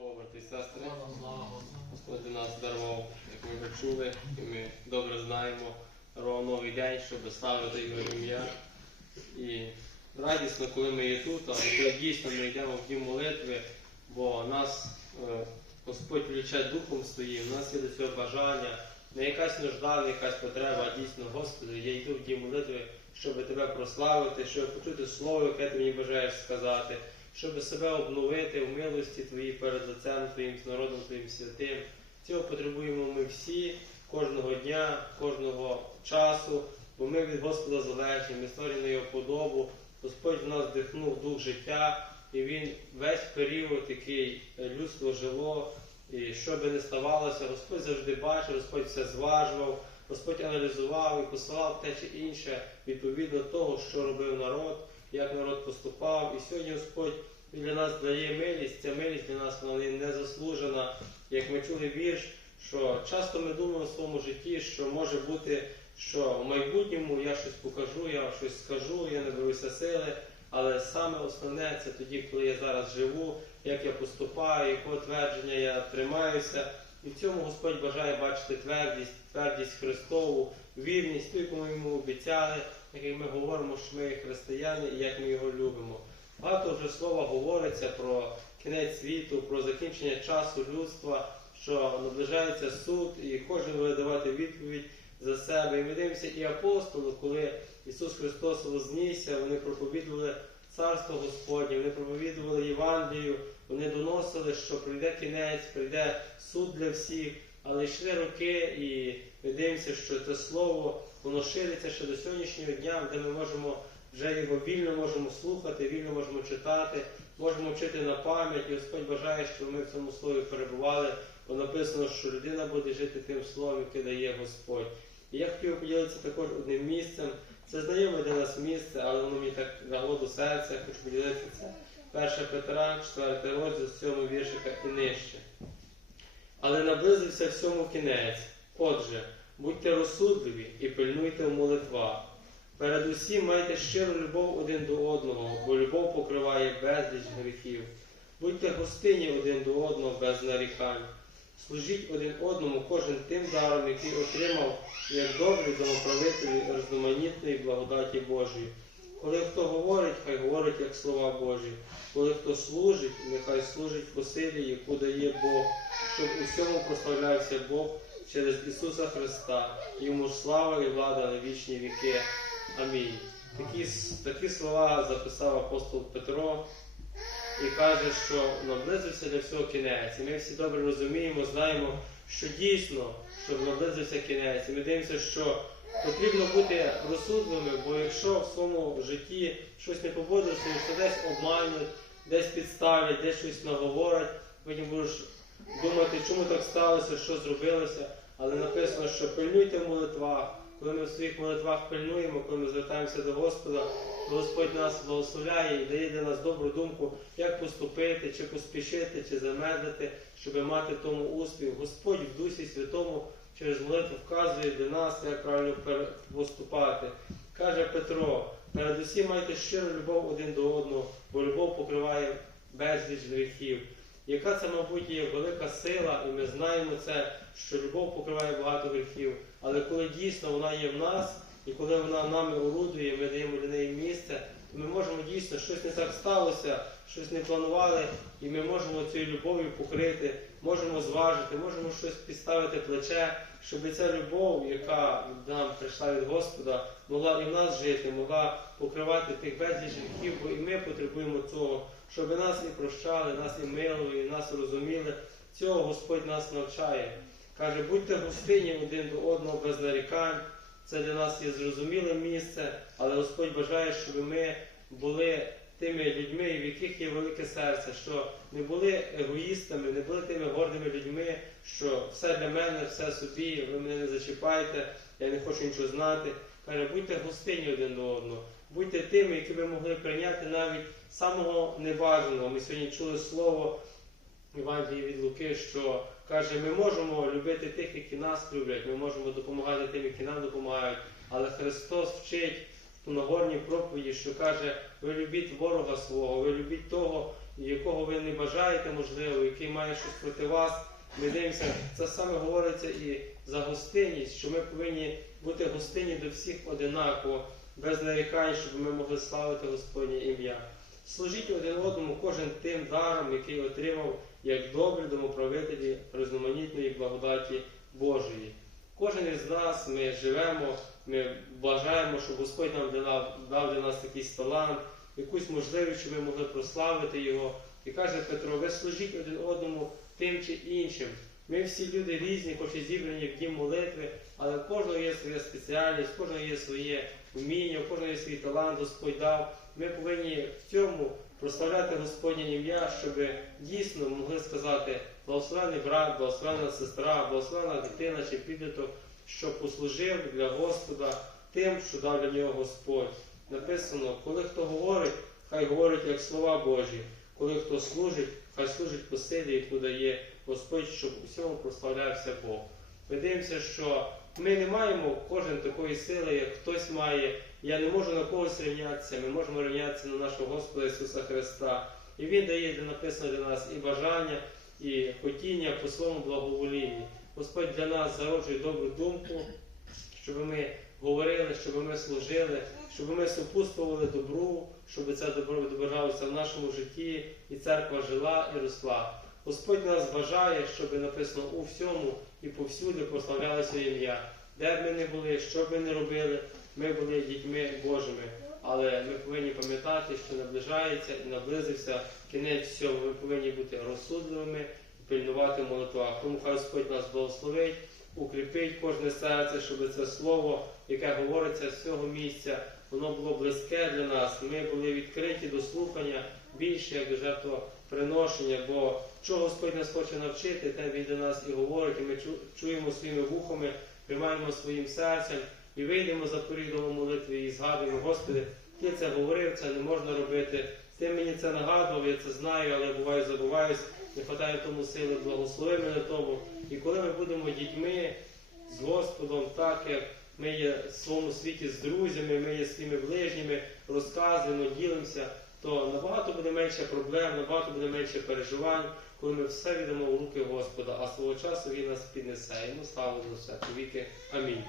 Богу, брати і сестри. Господь нас дарував, як ми вже чули, і ми добре знаємо, дарував новий день, щоб славити його ім'я. І радісно, коли ми є тут, а коли дійсно ми йдемо в дім молитви, бо нас е, Господь вліче духом своїм, у нас є до цього бажання, не якась нужда, не якась потреба, а дійсно, Господи, я йду в дім молитви, щоб тебе прославити, щоб почути слово, яке ти мені бажаєш сказати, щоб себе обновити в милості Твоїй перед лицем Твоїм, з народом Твоїм святим. Цього потребуємо ми всі кожного дня, кожного часу, бо ми від Господа залежні, ми створені Його подобу. Господь в нас вдихнув дух життя, і Він весь період, який людство жило, і що би не ставалося, Господь завжди бачив, Господь все зважував, Господь аналізував і посилав те чи інше відповідно того, що робив народ, як народ поступав. І сьогодні Господь для нас дає милість. Ця милість для нас вона є незаслужена. Як ми чули вірш, що часто ми думаємо в своєму житті, що може бути, що в майбутньому я щось покажу, я щось скажу, я наберуся сили. Але саме основне це тоді, коли я зараз живу, як я поступаю, якого твердження я тримаюся. І в цьому Господь бажає бачити твердість, твердість Христову, вірність, ту, яку ми йому обіцяли, як ми говоримо, що ми християни і як ми його любимо. Багато вже слова говориться про кінець світу, про закінчення часу людства, що наближається суд, і кожен буде давати відповідь за себе. І ми дивимося і апостоли, коли Ісус Христос вознісся, вони проповідували Царство Господнє, вони проповідували Євангелію, вони доносили, що прийде кінець, прийде суд для всіх. Але йшли роки, і ми дивимося, що це слово воно шириться ще до сьогоднішнього дня, де ми можемо вже його вільно можемо слухати, вільно можемо читати, можемо вчити на пам'ять. І Господь бажає, щоб ми в цьому слові перебували, бо написано, що людина буде жити тим словом, яке дає Господь. І я хотів поділитися також одним місцем. Це знайоме для нас місце, але воно мені так лягло до серця, я хочу поділитися це. 1 Петра, 4 розділ, 7 віршика і нижче. Але наблизився всьому кінець. Отже, будьте розсудливі і пильнуйте в молитвах. Передусім майте щиру любов один до одного, бо любов покриває безліч гріхів. Будьте гостинні один до одного без нарікань. Служіть один одному кожен тим даром, який отримав як добрий домоправителі різноманітної благодаті Божої. Коли хто говорить, хай говорить як слова Божі. Коли хто служить, нехай служить по силі, яку дає Бог, щоб у всьому прославлявся Бог через Ісуса Христа. Йому слава і влада на вічні віки. Амінь. Такі, такі слова записав апостол Петро і каже, що наблизився для всього кінець. І ми всі добре розуміємо, знаємо, що дійсно, щоб наблизився кінець. І ми дивимося, що потрібно бути розсудливими, бо якщо в своєму житті щось не побудуєшся, то десь обмануть, десь підставлять, десь щось наговорять, потім будеш думати, чому так сталося, що зробилося. Але написано, що пильнуйте в молитвах. Коли ми в своїх молитвах пильнуємо, коли ми звертаємося до Господа, то Господь нас благословляє і дає для нас добру думку, як поступити, чи поспішити, чи замедлити, щоб мати тому успіх. Господь в Дусі Святому через молитву вказує для нас, як правильно поступати. Каже Петро, передусім майте щиру любов один до одного, бо любов покриває безліч гріхів. Яка це, мабуть, є велика сила, і ми знаємо це, що любов покриває багато гріхів. Але коли дійсно вона є в нас, і коли вона нами орудує, ми даємо для неї місце, то ми можемо дійсно щось не так сталося, щось не планували, і ми можемо цією любов'ю покрити, можемо зважити, можемо щось підставити плече, щоб ця любов, яка нам прийшла від Господа, могла і в нас жити, могла покривати тих безліч гріхів, бо і ми потребуємо цього, щоб нас і прощали, нас і милували, і нас розуміли. Цього Господь нас навчає. Каже, будьте гостинні один до одного без нарікань. Це для нас є зрозуміле місце, але Господь бажає, щоб ми були тими людьми, в яких є велике серце, що не були егоїстами, не були тими гордими людьми, що все для мене, все собі, ви мене не зачіпайте, я не хочу нічого знати. Каже, будьте гостинні один до одного, будьте тими, які ви могли прийняти навіть самого небажаного. Ми сьогодні чули слово Євангелії від Луки, що каже, ми можемо любити тих, які нас люблять, ми можемо допомагати тим, які нам допомагають. Але Христос вчить у Нагорній проповіді, що каже, ви любіть ворога свого, ви любіть того, якого ви не бажаєте, можливо, який має щось проти вас. Ми дивимося, це саме говориться і за гостинність, що ми повинні бути гостинні до всіх одинаково, без нарікань, щоб ми могли славити Господнє ім'я. Служіть один одному кожен тим даром, який отримав як добрі домоправителі різноманітної благодаті Божої. Кожен із нас ми живемо, ми бажаємо, щоб Господь нам дав, для нас якийсь талант, якусь можливість, щоб ми могли прославити Його. І каже Петро, ви служіть один одному тим чи іншим. Ми всі люди різні, хоч і зібрані в дім молитви, але кожного є своя спеціальність, кожного є своє вміння, в кожного свій талант, Господь дав. Ми повинні в цьому прославляти Господнє ім'я, щоб дійсно могли сказати благословений брат, благословена сестра, благословена дитина чи підліток, що послужив для Господа тим, що дав для нього Господь. Написано, коли хто говорить, хай говорить як слова Божі, коли хто служить, хай служить по силі, яку дає Господь, щоб у всьому прославлявся Бог. Ми дивимося, що ми не маємо кожен такої сили, як хтось має. Я не можу на когось рівнятися, ми можемо рівнятися на нашого Господа Ісуса Христа. І Він дає де написано для нас і бажання, і хотіння по своєму благоволінні. Господь для нас зароджує добру думку, щоб ми говорили, щоб ми служили, щоб ми супутствували добру, щоб це добро відображалося в нашому житті, і церква жила і росла. Господь нас бажає, щоб написано у всьому і повсюди прославлялося ім'я. Де б ми не були, що б ми не робили, ми були дітьми Божими. Але ми повинні пам'ятати, що наближається і наблизився кінець всього. Ми повинні бути розсудливими і пильнувати в молитвах. Тому хай Господь нас благословить, укріпить кожне серце, щоб це слово, яке говориться з цього місця, воно було близьке для нас. Ми були відкриті до слухання більше як до жертвоприношення, бо що Господь нас хоче навчити, те Він до нас і говорить, і ми чуємо своїми вухами, приймаємо своїм серцем і вийдемо за порідову молитви і згадуємо, Господи, Ти це говорив, це не можна робити. Ти мені це нагадував, я це знаю, але буваю, забуваюсь, не вистачає тому сили, благослови мене тому. І коли ми будемо дітьми з Господом, так як ми є в своєму світі з друзями, ми є своїми ближніми, розказуємо, ділимося, то набагато буде менше проблем, набагато буде менше переживань, коли ми все віддамо в руки Господа, а свого часу Він нас піднесе. Йому славу за все. Віки. Амінь.